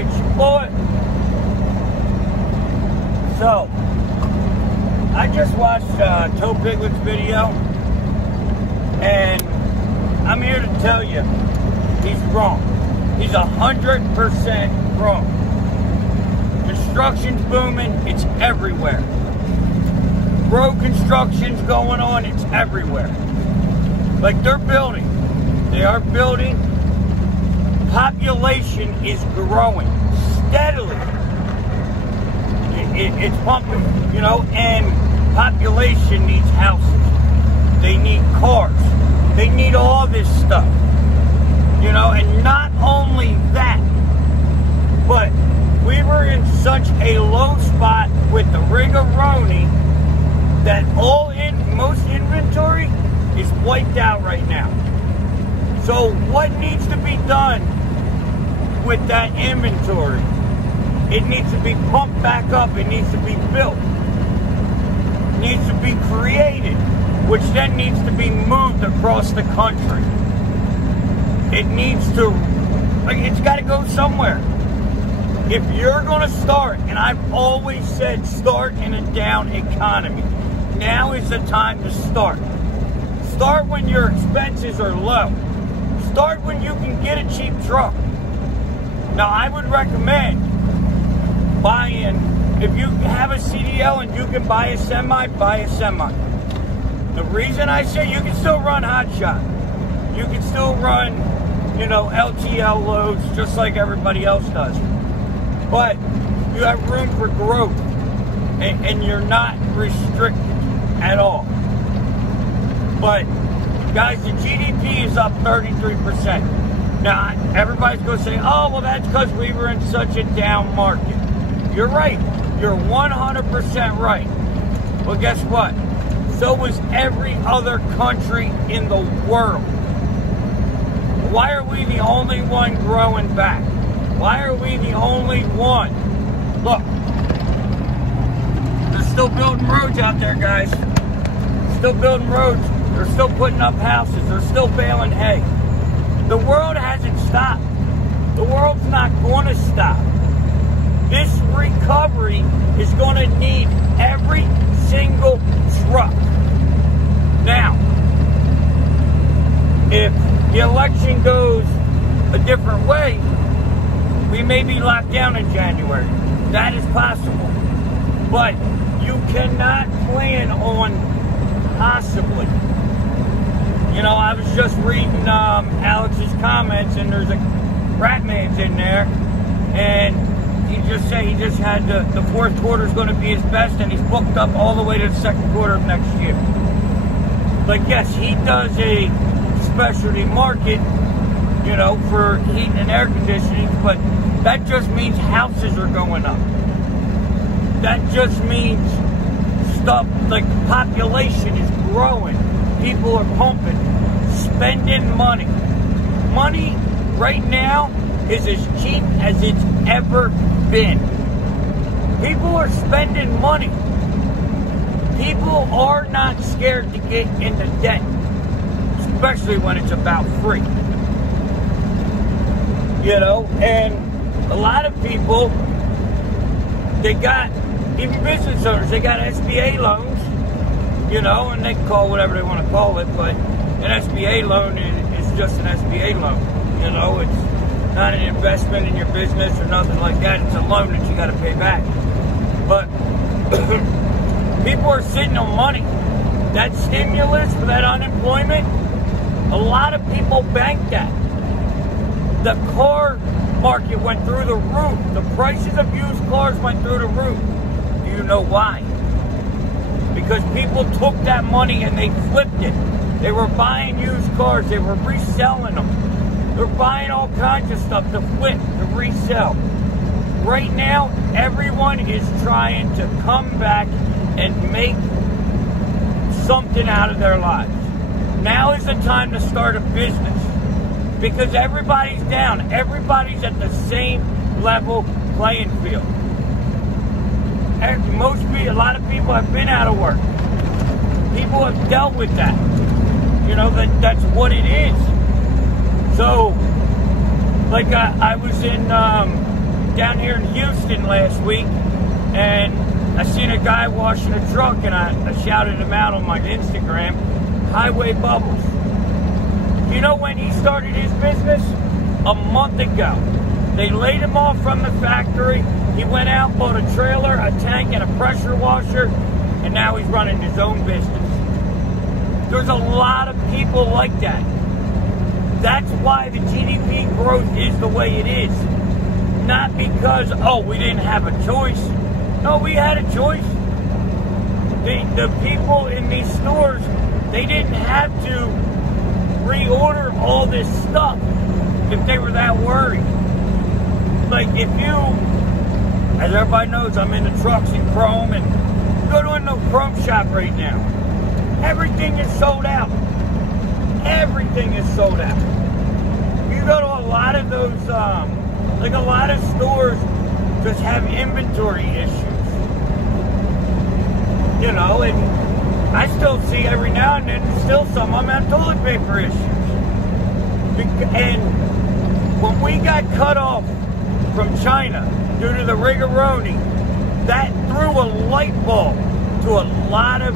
package bullet. So, I just watched Toe Piglet's video, and I'm here to tell you, he's wrong. He's 100% wrong. Construction's booming, it's everywhere. Road construction's going on, it's everywhere. Like, they are building. Population is growing steadily. It's pumping, you know, and population needs houses. They need cars. They need all this stuff, you know, and not only that, but we were in such a low spot with the Rigaroni that most inventory is wiped out right now. So what needs to be done with that inventory? It needs to be pumped back up. It needs to be built. It needs to be created, which then needs to be moved across the country. It needs to, like, it's got to go somewhere. If you're going to start, and I've always said start in a down economy, now is the time to start. Start when your expenses are low. Start when you can get a cheap truck. Now, I would recommend buying, if you have a CDL and you can buy a semi, buy a semi. The reason I say you can still run Hotshot. You can still run, you know, LTL loads just like everybody else does. But you have room for growth, and you're not restricted at all. But guys, the GDP is up 33%. Now, everybody's going to say, oh, well, that's because we were in such a down market. You're right. You're 100% right. Well, guess what? So was every other country in the world. Why are we the only one growing back? Why are we the only one? Look, they're still building roads out there, guys. Still building roads. They're still putting up houses. They're still baling hay. The world hasn't stopped. The world's not going to stop. This recovery is going to need every single truck. Now, if the election goes a different way, we may be locked down in January. That is possible. But you cannot plan on possibly. You know, I was just reading Alex's comments, and there's a rat man's in there, and he just said he just had the fourth quarter is going to be his best, and he's booked up all the way to the second quarter of next year. But yes, he does a specialty market, you know, for heating and air conditioning, but that just means houses are going up. That just means stuff like population is growing. People are pumping, spending money. Money right now is as cheap as it's ever been. People are spending money. People are not scared to get into debt, especially when it's about free. You know, and a lot of people, they got, even business owners, they got SBA loans, you know, and they can call whatever they want to call it, but an SBA loan is just an SBA loan. You know, it's not an investment in your business or nothing like that. It's a loan that you got to pay back. But people are sitting on money. That stimulus for that unemployment, a lot of people banked that. The car market went through the roof. The prices of used cars went through the roof. Do you know why? Because people took that money and they flipped it. They were buying used cars. They were reselling them. They're buying all kinds of stuff to flip, to resell. Right now, everyone is trying to come back and make something out of their lives. Now is the time to start a business. Because everybody's down. Everybody's at the same level playing field. A lot of people have been out of work. People have dealt with that. You know, that's what it is. So, like I was in down here in Houston last week, and I seen a guy washing a truck, and I shouted him out on my Instagram, Highway Bubbles. You know when he started his business? A month ago. They laid him off from the factory. He went out, bought a trailer, a tank, and a pressure washer, and now he's running his own business. There's a lot of people like that. That's why the GDP growth is the way it is. Not because, oh, we didn't have a choice. No, we had a choice. The people in these stores, they didn't have to reorder all this stuff if they were that worried. Like if you, as everybody knows, I'm into trucks and chrome, and go to a new chrome shop right now. Everything is sold out. Everything is sold out. You go to a lot of those, like a lot of stores just have inventory issues. You know, and I still see every now and then still some of them have toilet paper issues. And when we got cut off from China due to the rigoroni, that threw a light bulb to a lot of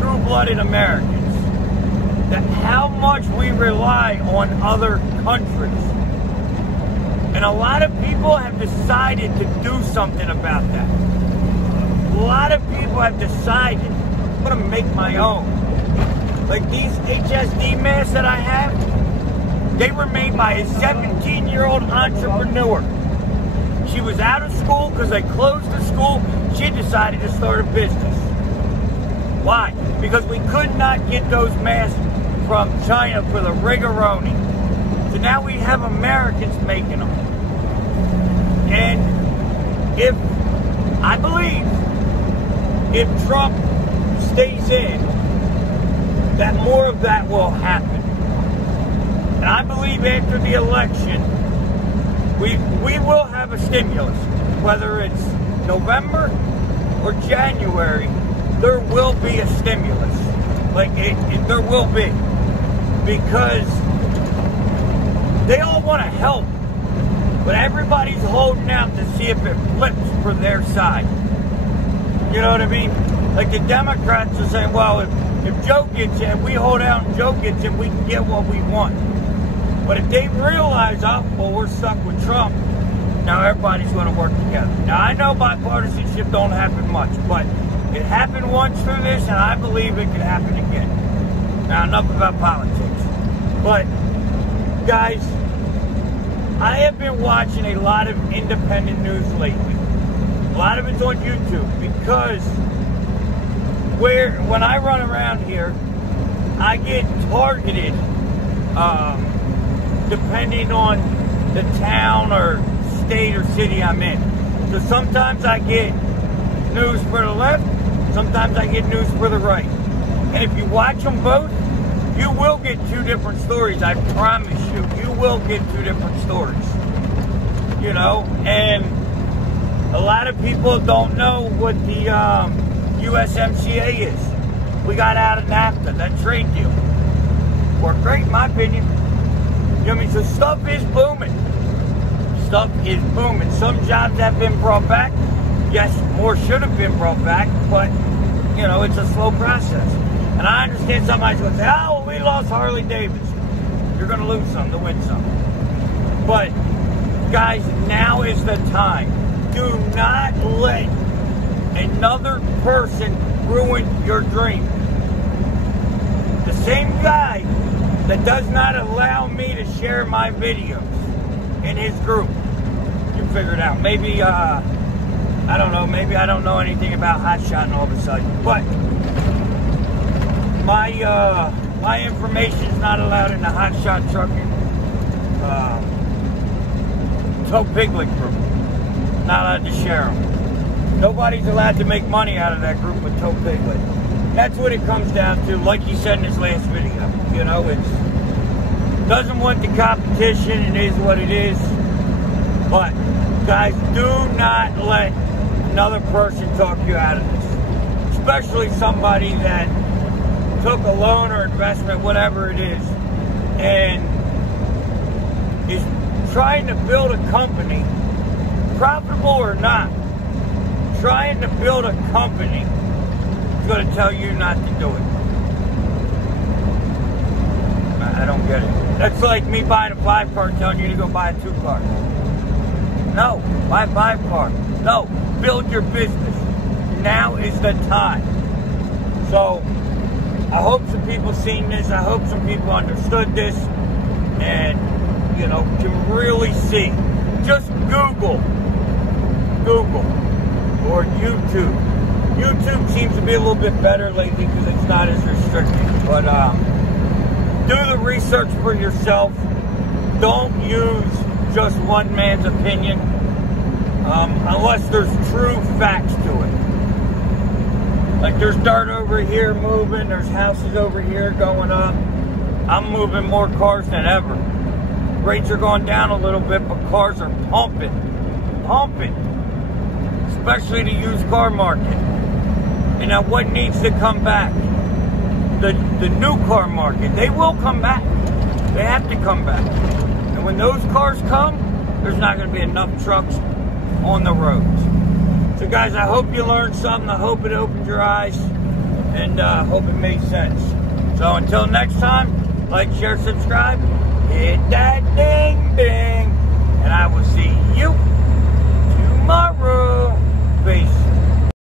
true-blooded Americans that how much we rely on other countries. And a lot of people have decided to do something about that. A lot of people have decided, I'm going to make my own. Like these HSD masks that I have, they were made by a 17-year-old entrepreneur. She was out of school because they closed the school. She decided to start a business. Why? Because we could not get those masks from China for the rigoroni. So now we have Americans making them. And if, I believe, if Trump stays in, that more of that will happen. And I believe after the election, we will have a stimulus. Whether it's November or January, there will be a stimulus. Like, there will be. Because they all want to help. But everybody's holding out to see if it flips for their side. You know what I mean? Like the Democrats are saying, well, if Joe gets in, we hold out and Joe gets in, we can get what we want. But if they realize, oh, well, we're stuck with Trump, now everybody's going to work together. Now, I know bipartisanship don't happen much, but it happened once through this, and I believe it could happen again. Now, enough about politics. But, guys, I have been watching a lot of independent news lately. A lot of it's on YouTube because when I run around here, I get targeted depending on the town or state or city I'm in. So sometimes I get news for the left, sometimes I get news for the right. And if you watch them both, you will get two different stories. I promise you. You will get two different stories. You know, and a lot of people don't know what the USMCA is. We got out of NAFTA, that trade deal. Worked great, in my opinion. You know what I mean? So stuff is booming. Stuff is booming. Some jobs have been brought back. Yes, more should have been brought back, but, you know, it's a slow process. And I understand somebody's going to say, oh, well, we lost Harley Davidson. You're going to lose some to win some. But, guys, now is the time. Do not let another person ruin your dream. The same guy that does not allow me to share my videos in his group. You figure it out. Maybe, I don't know, maybe I don't know anything about Hotshot and all of a sudden. But my information is not allowed in the Hotshot Trucking Tow Piglet group. Not allowed to share them. Nobody's allowed to make money out of that group with Tow Piglet. That's what it comes down to, like he said in his last video. You know, it's doesn't want the competition, it is what it is. But, guys, do not let another person talk you out of this. Especially somebody that took a loan or investment, whatever it is, and is trying to build a company profitable or not, trying to build a company is going to tell you not to do it. I don't get it. That's like me buying a 5-car telling you to go buy a 2-car. No, buy a 5-car. No, build your business. Now is the time. So, I hope some people seen this. I hope some people understood this. And, you know, can really see. Just Google or YouTube. YouTube seems to be a little bit better lately because it's not as restricting. But do the research for yourself. Don't use just one man's opinion unless there's true facts to it. Like there's dirt over here moving, there's houses over here going up. I'm moving more cars than ever. Rates are going down a little bit, but cars are pumping. Especially the used car market. And now what needs to come back? The new car market. They will come back. They have to come back. And when those cars come, there's not going to be enough trucks on the roads. So guys, I hope you learned something. I hope it opened your eyes. And I hope it made sense. So until next time, like, share, subscribe. Hit that ding